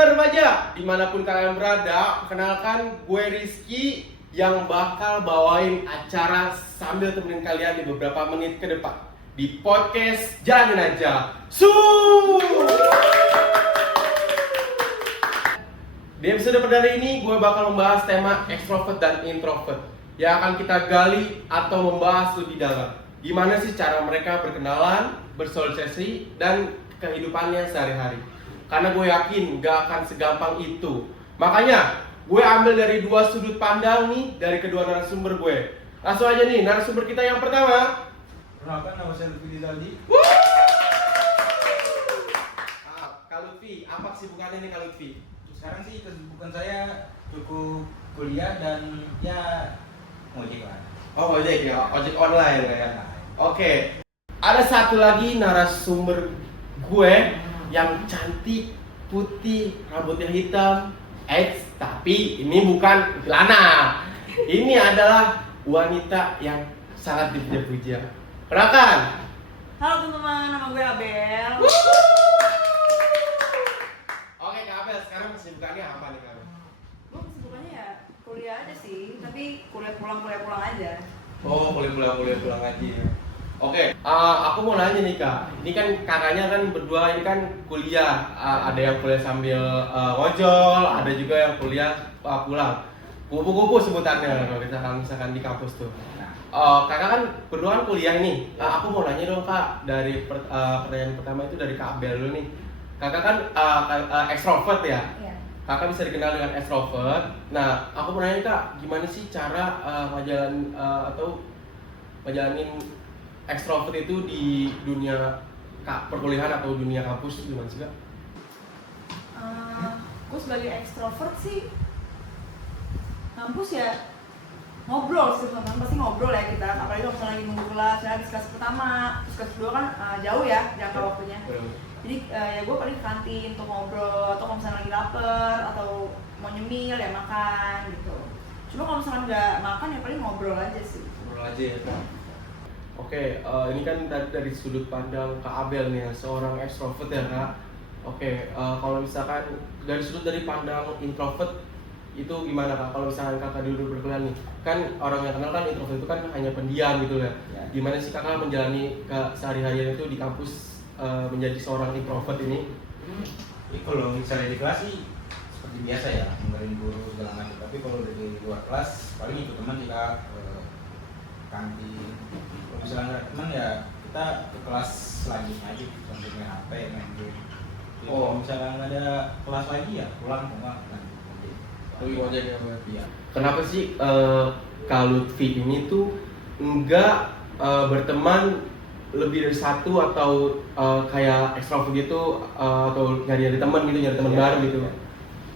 Sobat remaja, dimanapun kalian berada, kenalkan gue Rizky yang bakal bawain acara sambil temenin kalian di beberapa menit ke depan di podcast Jalanin Aja. Di episode perdana ini gue bakal membahas tema extrovert dan introvert yang akan kita gali atau membahas lebih dalam. Gimana sih cara mereka berkenalan, bersosialisasi, dan kehidupannya sehari-hari. Karena gue yakin gak akan segampang itu. Makanya gue ambil dari dua sudut pandang nih dari kedua narasumber gue. Langsung aja nih, narasumber kita yang pertama. Perkenalkan, nama saya Lutfi Rizaldi. Kak Lutfi, apa kesibukannya nih Kak Lutfi? Sekarang sih kesibukan saya cukup kuliah dan ya ngojek lah. Oh ojek ya, ojek online ya. Oke. Ada satu lagi narasumber gue yang cantik, putih, rambutnya hitam. Tapi ini bukan celana. Ini adalah wanita yang sangat dipuja-puja. Perkenalkan. Halo teman-teman, nama gue Abel. Oke Kak Abel, sekarang kesibukannya apa nih Kak Abel? Gue kesibukannya ya kuliah aja sih, tapi kuliah pulang aja. Oh, kuliah pulang aja. Oke, aku mau nanya nih Kak. Ini kan kakaknya kan berdua ini kan kuliah. Ada yang kuliah sambil ngojol, ada juga yang kuliah pulang. Kupu-kupu sebutannya kalau misalkan di kampus tuh. Kakak kan berdua kan kuliah nih. Aku mau nanya dong Kak, dari pertanyaan pertama itu dari Kak Abel dulu nih. Kakak kan extrovert ya? Iya. Kakak bisa dikenal dengan extrovert. Nah, aku mau nanya Kak, gimana sih cara ngejalanin extrovert itu di dunia perkuliahan atau dunia kampus, gimana sih Kak? Gue sebagai ekstrovert sih kampus ya ngobrol sih teman-teman, pasti ngobrol ya kita. Apalagi kalau misalnya lagi nunggu kelas, ya di kelas pertama, terus kelas kedua kan jauh ya jangka waktunya. Jadi ya gue paling ke kantin untuk ngobrol, atau kalau misalnya lagi lapar atau mau nyemil ya makan gitu. Cuma kalau misalnya nggak makan ya paling ngobrol aja sih. Ngobrol aja ya. Oke, ini kan dari sudut pandang Kak Abel nih, seorang extrovert ya Kak. Oke, kalau misalkan dari pandang introvert itu gimana Kak? Kalau misalkan Kakak dulu berkuliah nih, kan orang yang kenal kan introvert itu kan hanya pendiam gitu ya. Gimana sih Kakak menjalani sehari-harian itu di kampus menjadi seorang introvert ini? Jadi kalau misalnya di kelas sih seperti biasa ya, dengerin guru segala macam. Tapi kalau dari luar kelas paling ikut teman kita kantin. Kalau misalnya nggak ada teman ya kita ke kelas selanjutnya aja sambil main HP, main game. Jadi kalau misalnya nggak ada kelas lagi ya pulang ke rumah kan. Aja ya Mbak. Iya. Kenapa sih Kak Lutfi ini tuh enggak berteman lebih dari satu atau kayak extrovert gitu atau nyari teman gitu, nyari teman baru gitu?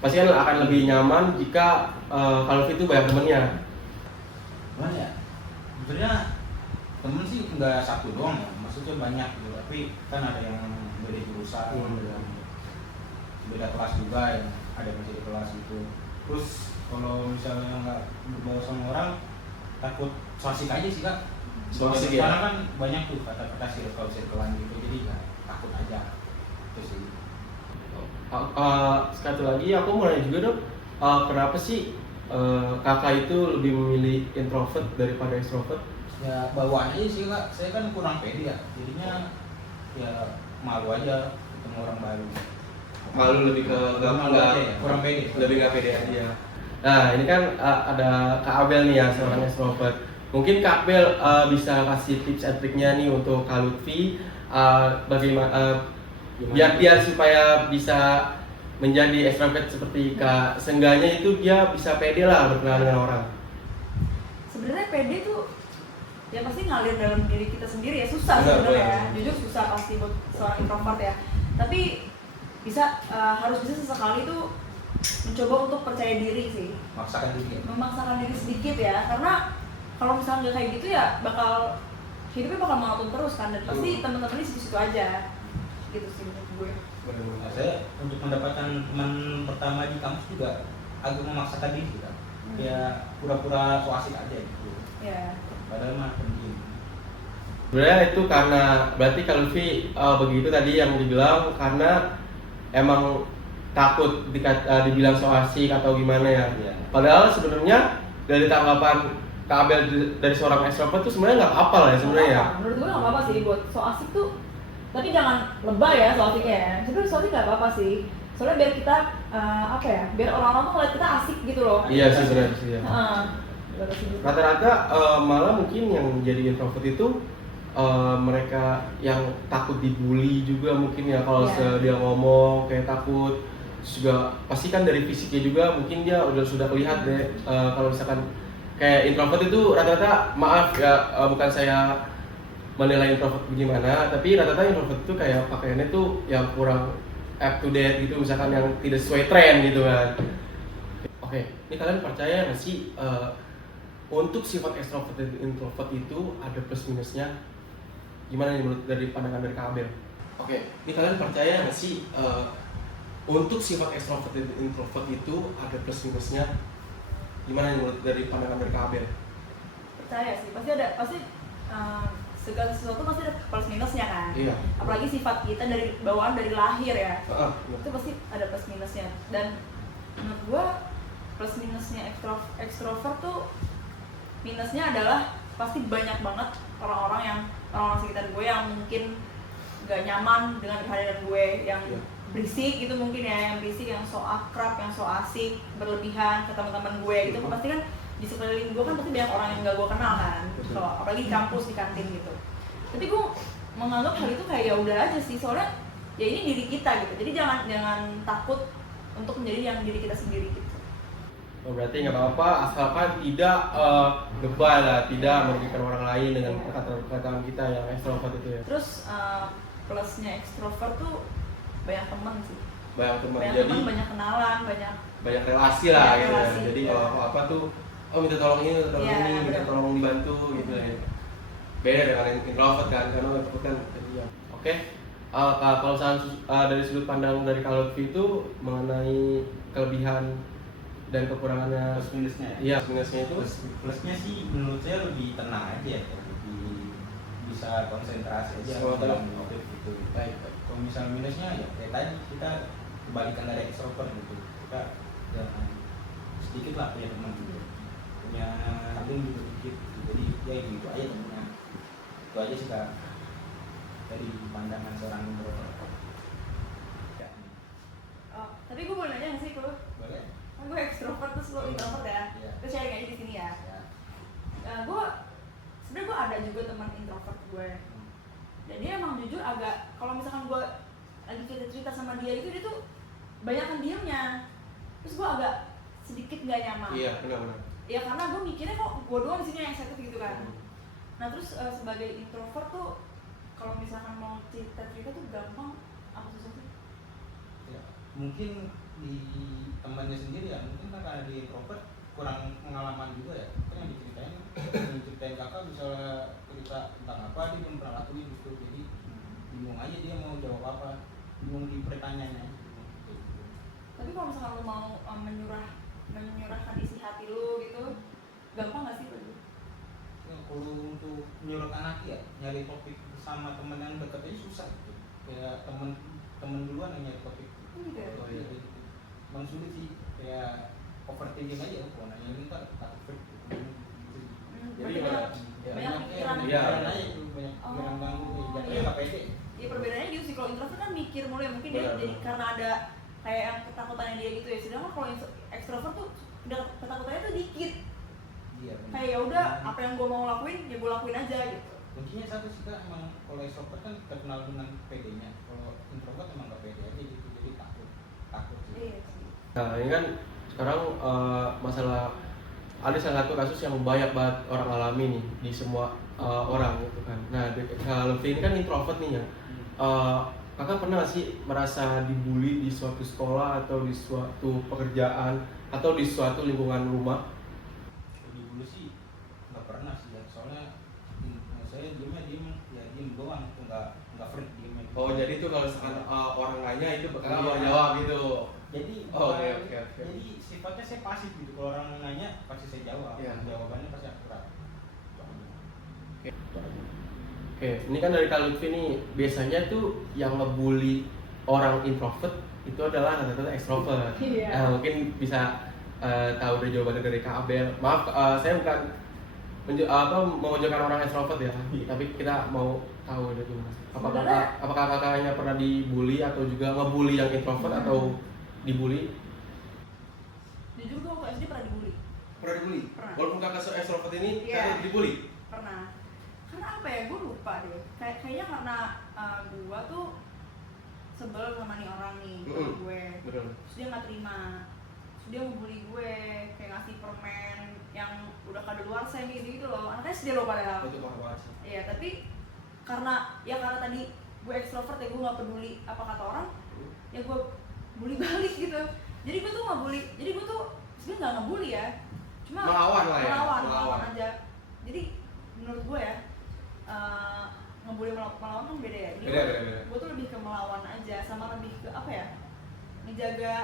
Pasti kan akan lebih nyaman jika Kak Lutfi itu banyak temennya. Gimana ya? Sebenarnya temen sih nggak satu doang ya, maksudnya banyak gitu. Tapi kan ada yang beda jurusan, ada yang beda kelas juga yang ada masih di kelas gitu. Terus kalau misalnya nggak berbaur sama orang, takut sosik aja sih Kak. Sosik ya? Karena kan banyak tuh kata-kata circle-circlean gitu, jadi ya takut aja. Itu sih. Sekali lagi aku mau nanya juga dong, kenapa sih kakak itu lebih memilih introvert daripada extrovert? Ya bawaan aja sih Kak, saya kan kurang pede ya, jadinya ya malu aja ketemu orang baru. Malu lebih ke kurang pede. Lebih nggak pede aja. Nah ini kan ada Kak Abel nih ya, seorang extrovert. Mungkin Kak Abel bisa kasih tips and triknya nih untuk Kak Lutfi, bagaimana biar dia supaya bisa menjadi extrovert seperti Kak. Seenggaknya itu dia bisa pede lah berkenalan dengan orang. Sebenarnya pede tuh ya pasti ngalir dalam diri kita sendiri ya, susah sebenarnya. Jujur susah pasti buat seorang introvert ya. Tapi harus bisa sesekali tuh mencoba untuk percaya diri sih. Memaksakan diri sedikit ya, karena kalau misalnya nggak kayak gitu ya hidupnya bakal monoton terus kan, dan pasti teman-teman di situ aja gitu sih menurut gue. Nah, saya untuk mendapatkan teman pertama di kampus juga agak memaksakan diri gitu. Ya pura-pura so asik aja gitu. Ya. Padahal mah pendiam. Sebenarnya itu karena berarti Kak Lutfi begitu tadi yang dibilang karena emang takut dibilang so asik atau gimana ya. Iya. Padahal sebenarnya dari tanggapan Kak Abel dari seorang extrovert tuh sebenarnya nggak apa-apa lah ya sebenarnya ya. Menurut gue nggak apa-apa sih buat so asik tuh, tapi jangan lebay ya so asiknya ya. Sebenarnya so asik nggak apa-apa sih. Soalnya biar kita apa ya, biar orang-orang tuh ngeliat kita asik gitu loh. Iya sih benar sih ya. Gitu. Rata-rata malah mungkin yang jadi introvert itu mereka yang takut dibully juga mungkin ya kalau Iya. dia ngomong kayak takut. Terus juga pasti kan dari fisiknya juga mungkin dia sudah kelihatan deh kalau misalkan kayak introvert itu rata-rata, maaf ya bukan saya menilai introvert bagaimana, tapi rata-rata introvert itu kayak pakaiannya tuh yang kurang up to date gitu, misalkan yang tidak sesuai tren gitu kan. Oke, ini kalian percaya nggak sih untuk sifat extrovert dan introvert itu ada plus minusnya? Gimana nih menurut dari pandangan dari Kak Abel? Oke, ini kalian percaya nggak sih untuk sifat extrovert dan introvert itu ada plus minusnya? Gimana nih menurut dari pandangan dari Kak Abel? Percaya sih, pasti segala sesuatu pasti ada plus minusnya kan. Iya. Apalagi sifat kita dari bawaan dari lahir ya. Iya. Itu pasti ada plus minusnya. Dan menurut gua plus minusnya extrovert tuh, minusnya adalah pasti banyak banget orang-orang sekitar gue yang mungkin gak nyaman dengan kehadiran gue, yang Iya. berisik gitu mungkin ya, yang berisik, yang so akrab, yang so asik, berlebihan ke teman-teman gue gitu. Pasti kan di sekeliling gue kan pasti banyak orang yang gak gue kenal kan, kalau apalagi di kampus, di kantin gitu. Tapi gue menganggap hal itu kayak ya udah aja sih, soalnya ya ini diri kita gitu. Jadi jangan takut untuk menjadi yang diri kita sendiri gitu. Oh, berarti nggak apa-apa asalkan tidak lebay lah, tidak merugikan orang lain dengan perkataan kita yang extrovert itu ya. Terus plusnya extrovert tuh banyak teman sih. Banyak teman, Banyak jadi teman, banyak kenalan, banyak relasi lah Banyak gitu ya. relasi, Jadi iya. kalau apa-apa tuh, oh minta tolong ini, minta tolong Iya, ini, minta benar. tolong dibantu gitu ya. Beda dengan introvert kan, karena introvert kan pendiam. Oke, kalau dari sudut pandang dari Kak Lutfi itu mengenai kelebihan dan kekurangannya, Plus minusnya ya? iya minusnya itu. Plusnya sih menurut saya lebih tenang aja ya, lebih bisa konsentrasi aja Oh, dalam motif gitu. Baik. Kalau misal minusnya ya kayak tadi kita kebalikan dari extrovert gitu, kita jangan sedikit lah punya teman gitu, punya link gitu dikit, jadi ya gitu aja temennya. Itu aja sih Kak dari pandangan seorang introvert. Ya, tapi gue boleh nanya nggak sih kalau boleh. kan gue extrovert terus lo introvert ya, Iya. terus sharing aja di sini ya. Ya. Gue sebenarnya gue ada juga teman introvert gue, dan dia emang jujur agak, kalau misalkan gue lagi cerita sama dia itu, dia tuh banyak kan diamnya, terus gue agak sedikit nggak nyaman. Iya, benar-benar. Ya karena gue mikirnya kok gue doang di sini yang excited gitu kan. Nah terus sebagai introvert tuh kalau misalkan mau cerita tuh gampang apa susah sih? Ya, mungkin di temannya sendiri ya, mungkin kan karena di introvert kurang pengalaman juga ya, kan yang diceritain kakak misalnya cerita tentang apa dia belum pernah lakuin gitu, jadi bingung aja dia mau jawab apa, bingung di pertanyaannya. Tapi kalau misalkan lo mau menyurahkan isi hati lo gitu, gampang nggak sih bagi? Ya, kalau untuk menyuruhkan hati ya nyari topik sama teman yang deket aja susah gitu, kayak temen duluan yang nyari topik. Gitu ya? Oh iya, emang sulit sih, kayak overthinking aja, kalau nanya ini tak takut gitu. Berarti banyak pikiran. Iya. Pikiran aja tuh, banyak pikiran ganggu, jadinya nggak pede. Ya perbedaannya gitu sih, kalau introvert kan mikir mulu ya, mungkin dia Benar. jadi karena ada kayak yang ketakutannya dia gitu ya, sedangkan kalau yang extrovert tuh udah ketakutannya tuh dikit, Iya, benar. kayak ya udah apa yang gue mau lakuin ya gue lakuin aja gitu. Kuncinya satu sih Kak, emang kalau extrovert kan terkenal dengan PD-nya, kalau introvert emang nggak pede aja gitu, jadi takut sih. Iya sih. Nah ini kan sekarang masalah ada salah satu kasus yang banyak banget orang alami nih di semua orang gitu kan. Nah Kak Lutfi ini kan introvert nih ya. Kakak pernah nggak sih merasa dibully di suatu sekolah atau di suatu pekerjaan atau di suatu lingkungan rumah? Jadi dulu sih nggak pernah sih ya, soalnya saya diem doang, nggak free diemnya. Oh jadi itu kalau misalkan orang nanya itu bakal Iya. jawab gitu. Jadi Oh, bukan- oke. jadi sifatnya saya pasif gitu, kalau orang nanya pasti saya jawab, Iya. jawabannya pasti akurat. Oke, ini kan dari Kak Lutfi nih biasanya tuh yang ngebully orang introvert itu adalah kata-kata ekstrovert. Iya. Mungkin bisa tahu dari jawabannya dari Kak Abel. Maaf, saya bukan memojokkan orang ekstrovert ya, tapi kita mau tahu dari gimana. Apakah kakaknya pernah dibully atau juga ngebully yang introvert atau dibully? Jujur gue waktu SD pernah dibully. Pernah dibully? Pernah. Walaupun kakak ekstrovert ini, Iya. kakak dibully? Pernah. Karena apa ya, gue lupa deh. Kayaknya karena gue tuh sebel sama nih orang nih, sama gue. Betul. Terus dia nggak terima. Terus dia ngebully gue, kayak ngasih permen yang udah kadaluarsa gitu loh. Anaknya SD loh padahal. Itu banget sih. Iya, tapi karena tadi gue ekstrovert ya, gue nggak peduli apa kata orang, ya gue bully balik gitu. Jadi gue tuh nggak bully, jadi gue tuh sebenarnya nggak ngebully ya, cuma Melawan lah ya? melawan aja. Jadi menurut gue ya, ngebully melawan kan beda ya. Jadi Beda. gue tuh lebih ke melawan aja, sama lebih ke apa ya, ngejaga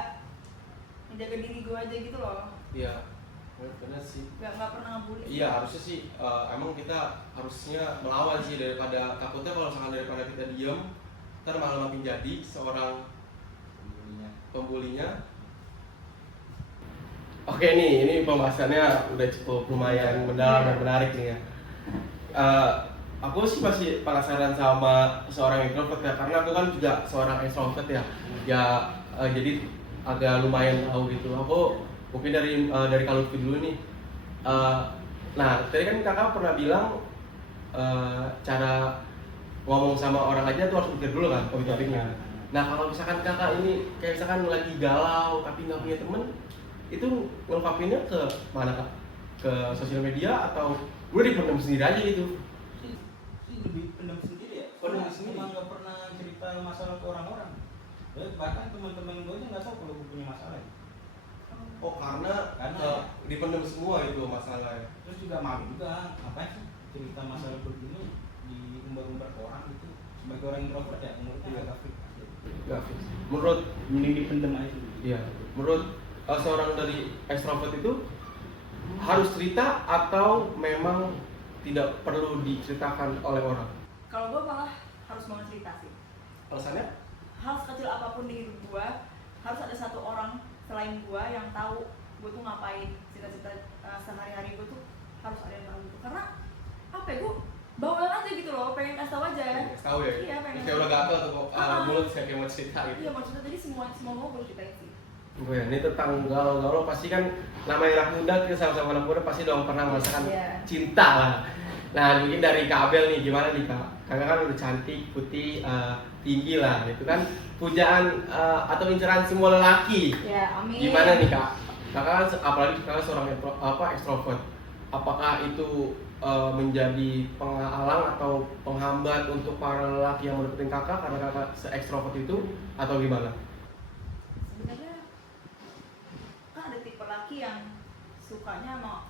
diri gue aja gitu loh. Iya, benar sih. Nggak pernah ngebully. Iya, harusnya sih emang kita harusnya melawan sih, daripada takutnya kalau misalkan daripada kita diem, ntar malah makin jadi seorang pembulinya. Oke nih, ini pembahasannya udah cukup lumayan mendalam dan menarik nih ya. Aku sih masih penasaran sama seorang introvert ya, karena aku kan juga seorang extrovert ya. Jadi agak lumayan tahu gitu. Aku mungkin dari Kak Lutfi dulu nih. Nah, tadi kan kakak pernah bilang cara ngomong sama orang aja tuh harus mikir dulu kan topik-topiknya. Nah, kalau misalkan kakak ini kayak misalkan lagi galau tapi nggak punya temen, itu ngungkapinnya ke mana kak? Ke sosial media atau udah dipendam sendiri aja gitu? Sih lebih pendam sendiri ya. Pendam sendiri. Emang nggak pernah cerita masalah ke orang-orang. Bahkan teman-teman gue aja nggak tahu kalau gue punya masalah. Oh, karena dipendam semua itu masalahnya. Terus juga malu juga, ngapain sih cerita masalah begini di umbar-umbar ke orang gitu. Sebagai orang introvert ya, menurut juga grafik. Gak fix. Menurut Mending dipendam aja dulu. Iya, menurut seorang dari extrovert itu harus cerita atau memang tidak perlu diceritakan oleh orang? Kalau gue malah harus banget cerita sih. Alasannya? Hal sekecil apapun di hidup gue harus ada satu orang selain gue yang tahu gue tuh ngapain, cita-cita sehari-hari gue tuh harus ada yang tahu gitu. Karena apa ya, gue bawel aja gitu loh, pengen kasih tahu aja. Tahu ya? Iya, pengen. Kayak udah gatel tuh kok mulut kayak mau cerita gitu. Iya, maksudnya jadi semua mau gue ceritain sih. Gue ya, ini tentang galau-galau pasti kan namanya anak muda, kita sama-sama anak muda pasti dong pernah merasakan cinta lah. Nah, mungkin dari Kak Abel nih, gimana nih Kak? Kakak kan udah cantik, putih, tinggi lah, itu kan pujaan atau inceran semua lelaki. Ya, amin. Gimana nih Kak? Kakak kan apalagi kakak seorang ekstrovert. Apakah itu menjadi penghalang atau penghambat untuk para lelaki yang mendekatin kakak karena kakak se-ekstrovert itu atau gimana? Sebenarnya kan ada tipe laki yang sukanya sama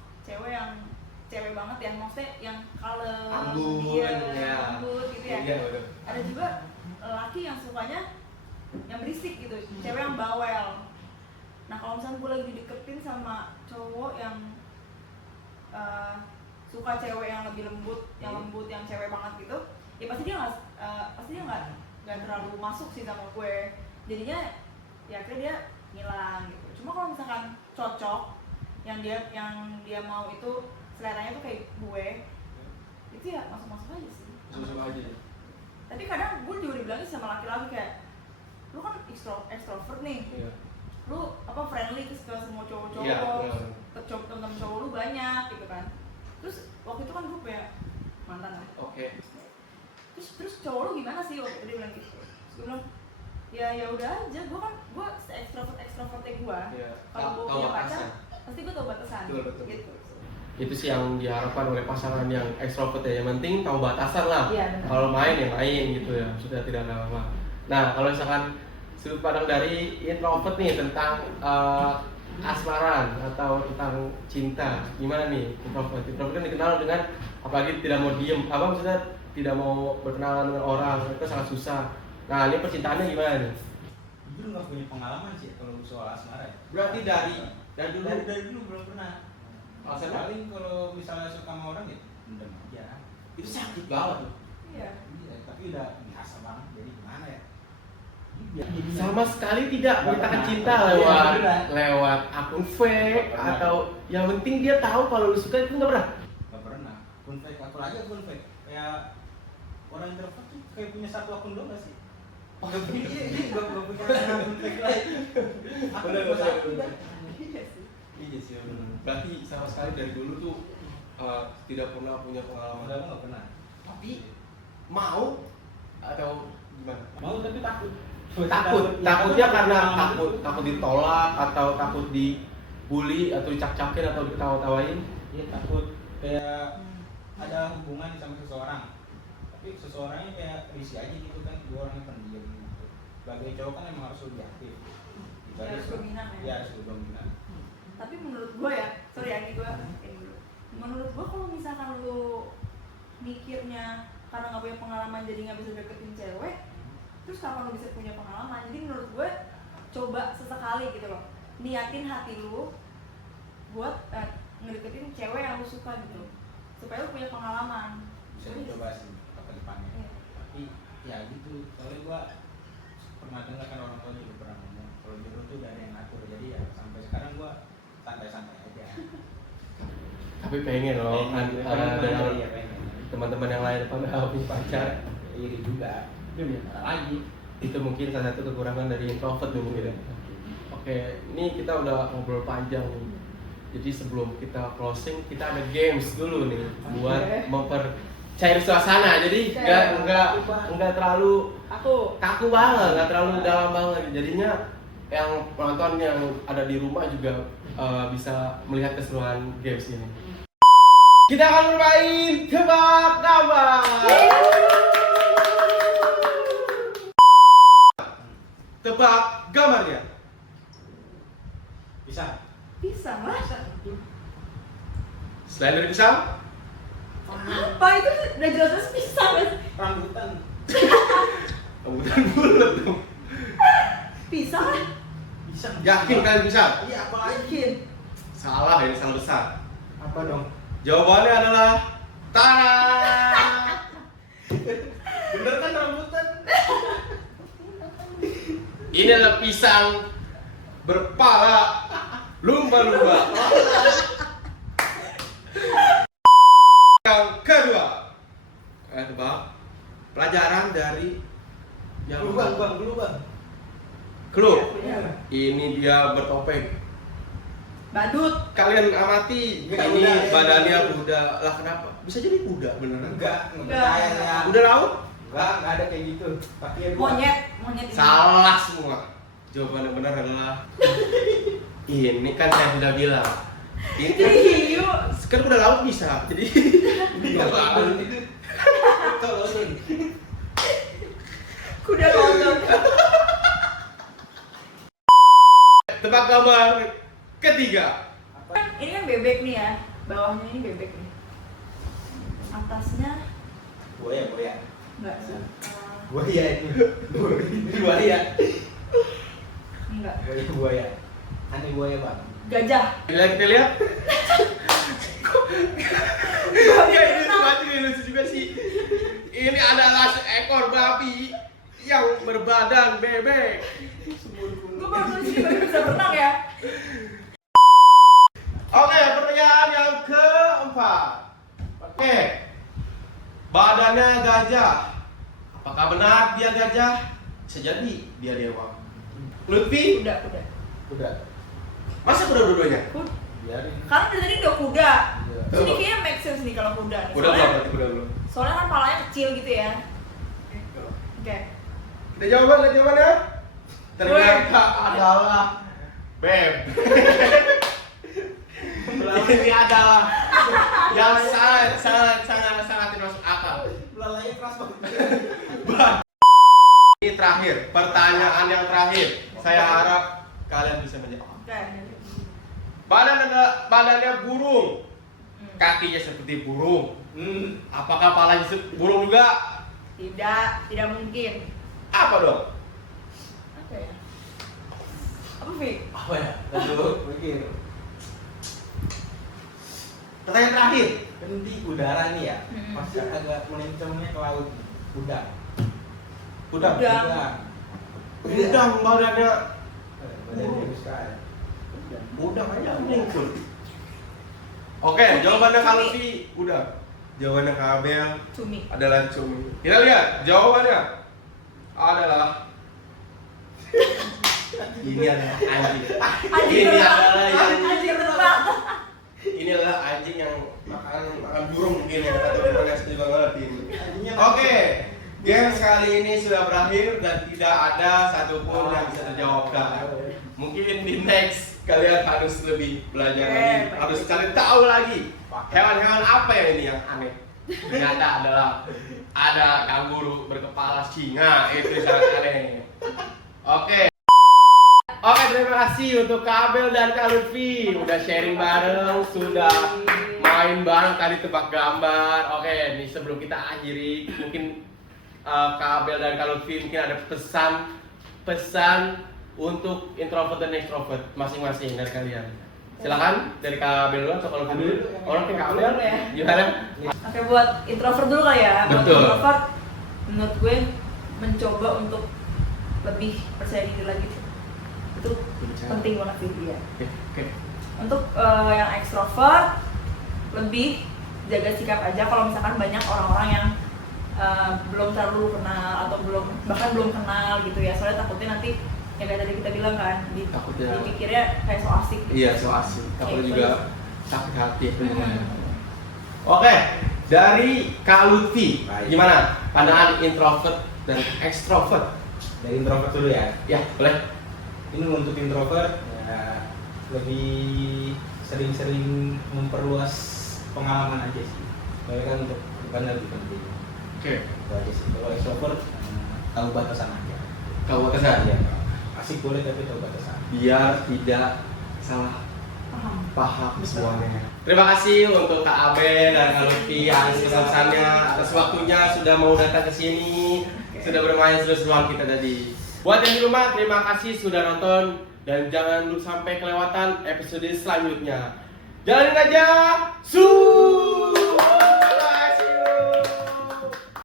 cewek banget ya, maksudnya yang kalem, Anggun, ya. lembut gitu ya. Iya, betul. Ada juga laki yang sukanya yang berisik gitu, cewek yang bawel. Nah, kalau misalnya gue lagi dideketin sama cowok yang suka cewek yang lebih lembut, yang cewek banget gitu, ya pasti dia nggak terlalu masuk sih sama gue. Jadinya ya akhirnya dia ngilang gitu. Cuma kalau misalkan cocok, yang dia mau itu seleranya tuh kayak gue, itu ya masuk aja sih. Masuk aja. Tapi kadang gue juga dibilangin sama laki-laki kayak, lu kan extrovert nih, Iya. lu friendly ke semua cowok-cowok, Iya, temen-temen cowok lu banyak gitu kan. Terus waktu itu kan gue punya mantan lah. Oke. Terus cowok lu gimana sih waktu itu, dia bilang gitu. Terus gue bilang, ya udah aja, gue se-extrovertnya gue. Iya. Kalau gue Tahu punya batasan. pacar, pasti gue tahu batasan. Betul. Gitu. Itu sih yang diharapkan oleh pasangan yang ekstrovert ya. Yang penting tahu batasan lah. Iya, benar. Kalau main ya main gitu ya. Sudah tidak ada apa. Nah, kalau misalkan sudut pandang dari introvert nih tentang asmaran atau tentang cinta, gimana nih introvert? Introvert kan dikenal dengan apalagi tidak mau diem, maksudnya tidak mau berkenalan dengan orang, itu sangat susah. Nah, ini percintaannya gimana nih? Jujur nggak punya pengalaman sih kalau soal asmara ya. Berarti dari dulu. Dari dulu belum pernah. Alasannya? Paling kalau misalnya suka sama orang ya pendem aja. Itu sakit banget. Iya. Iya, tapi udah biasa banget. Jadi gimana ya? Sama sekali tidak Nggak menyatakan pernah. cinta Iya, lewat beneran. lewat akun fake Nggak pernah. atau yang penting dia tahu kalau lu suka itu nggak pernah. Gak pernah. Akun fake, aku aja akun fake. Kayak orang introvert tuh kayak punya satu akun doang gak sih? Gak punya, gak punya akun fake lain. Aku Bener, cuma bener, satu bener. dah. Iya sih. Iya sih benar. Berarti sama sekali dari dulu tuh tidak pernah punya pengalaman. Udah gak pernah. Tapi mau atau gimana? Mau tapi takut. Takutnya karena takut ditolak atau takut dibully atau dicak-cakin atau diketawa-tawain. Iya takut kayak ada hubungan sama seseorang. Tapi seseorangnya kayak risih aja gitu kan, dua orang yang pendiam gitu. Sebagai cowok kan emang harus lebih aktif. Gitu Ya, aja harus sih. dominan ya. Iya harus lebih dominan. Tapi menurut gue ya, sorry Agi, gue ini dulu. Menurut gue kalau misalkan lu mikirnya karena nggak punya pengalaman jadi nggak bisa deketin cewek, terus kapan lu bisa punya pengalaman? Jadi menurut gue coba sesekali gitu loh, niatin hati lu buat ngedeketin cewek yang lu suka gitu, supaya lu punya pengalaman. Bisa dicoba sih ke depannya. Iya. Tapi ya gitu, soalnya gua pernah dengar kan orang tua juga pernah ngomong kalau jodoh tuh udah ada yang ngatur, jadi ya sampai sekarang gua santai-santai aja. Tapi pengen loh kan dengan Iya, pengen. teman-teman yang lain pada punya pacar. Iri juga. Lagi. Itu mungkin salah satu kekurangan dari introvert nih mungkin ya. Oke, ini kita udah ngobrol panjang nih. Jadi sebelum kita closing, kita ada games dulu nih buat mempercair suasana. Jadi nggak terlalu kaku banget, nggak terlalu dalam banget. Jadinya yang penonton yang ada di rumah juga bisa melihat keseruan games ini. Kita akan bermain tebak gambar. Tebak gambarnya. Bisa. Pisang lah. Selain dari pisang, Apa itu udah jelas pisang kan? Rambutan. rambutan bulat dong. Pisang lah. Bisa. Yakin kalian pisang? Iya, apa lagi? Yakin. Salah, ini salah besar. Apa dong? Jawabannya adalah tanah. Bener kan rambutan? Ini adalah pisang berpala lumba-lumba. Yang kedua, tebak pelajaran dari yang Dulu bang. Clue. Iya. Ini dia bertopeng. Badut. Kalian amati, Enggak, ini kuda, ya. badannya kuda. Lah kenapa? Bisa jadi kuda beneran? Enggak Enggak. percaya ya. Kuda laut? Enggak ada kayak gitu. Pakai Monyet ini. Salah semua. Jawaban yang benar adalah ini kan saya sudah bilang. Ini kan, Hiu. kan kuda laut bisa. Jadi Enggak apa-apa itu. Tolong. Kuda london. tebak gambar ketiga. Ini kan bebek nih ya. Bawahnya ini bebek nih. Atasnya Buaya. enggak sih. Buaya itu. Buaya. Enggak. Buaya. Aneh buaya, Bang. Gajah. Kita lihat. Ya ini lucu, ini lucu juga sih. Ini adalah seekor babi yang berbadan bebek. Gue baru nulis ini baru bisa berenang ya. Oke, pertanyaan yang keempat. Oke, badannya gajah. Apakah benar dia gajah? Bisa jadi dia dewa. Lutfi, Udah. Udah. masa kuda dua-duanya? Biarin. Karena dari tadi udah kuda. Iya. Ini kayaknya make sense nih kalau kuda. nih. Kuda belum, berarti kuda belum. Soalnya kan palanya kecil gitu ya. Oke. Kita lihat jawabannya. Ternyata adalah beb. Ini adalah yang sangat tidak masuk akal. Belalainya keras banget. Ini terakhir, pertanyaan yang terakhir. Saya harap kalian bisa menjawab. Oke. Badannya burung, kakinya seperti burung. Apakah palanya seperti burung juga? Tidak mungkin. Apa dong? Apa ya? Apa Fi? Apa ya? Aduh, mikir. Pertanyaan terakhir. Kan di udara nih ya. Hmm. Pasti agak melencengnya ke laut. Udang. Udang. Udang. Udang. Udang badannya. Badannya besar. Udang aja mengkur. Oke, jawabannya kalau Lutfi udah. Jawabannya Kak Abel Cumi. adalah cumi. Kita lihat jawabannya adalah ini adalah anjing. Anjing Ini terbang. adalah yang Anjing terbang. ini adalah anjing yang makan burung mungkin yang atau gimana sih banget ini. Oke, game kali ini sudah berakhir dan tidak ada satupun yang bisa terjawabkan. Mungkin di next kalian harus lebih belajar lagi, harus cari tahu lagi hewan-hewan apa ya ini yang aneh. Ternyata adalah ada kanguru berkepala singa, itu sangat aneh. Oke, terima kasih untuk Kak Abel dan Kak Lutfi udah sharing bareng, sudah main bareng tadi tebak gambar. Oke, nih sebelum kita akhiri, mungkin Kak Abel dan Kak Lutfi mungkin ada pesan untuk introvert dan extrovert masing-masing dari kalian. Silakan dari Kak Abel dulu atau Kak Lutfi dulu. Orang ke Kak Abel Ya. gimana? Oke, buat introvert dulu kali ya. Buat Betul. introvert, menurut gue mencoba untuk lebih percaya diri lagi itu penting banget sih dia. Oke. Untuk yang ekstrovert lebih jaga sikap aja kalau misalkan banyak orang-orang yang belum terlalu kenal atau bahkan belum kenal gitu ya, soalnya takutnya nanti ya kayak tadi kita bilang kan Takutnya. dipikirnya kayak so asik gitu. Iya, so asik. Takutnya Kayak juga gitu. sakit hati. Hmm. Oke, dari Kak Lutfi, Baik. gimana pandangan introvert dan extrovert? Dari introvert dulu ya. Ya, boleh. Ini untuk introvert ya lebih sering-sering memperluas pengalaman aja sih. Soalnya kan untuk depannya lebih penting. Oke. Itu aja sih. Kalau extrovert tahu batasan aja. Tahu batasan. Ya, asik boleh tapi tahu batasan. Biar tidak salah Paham. paham semuanya. Terima kasih untuk Kak Abel dan Kak Lutfi atas pesannya, atas waktunya sudah mau datang ke sini, sudah bermain seru-seruan kita tadi. Buat yang di rumah, terima kasih sudah nonton dan jangan sampai kelewatan episode selanjutnya. Jalanin aja,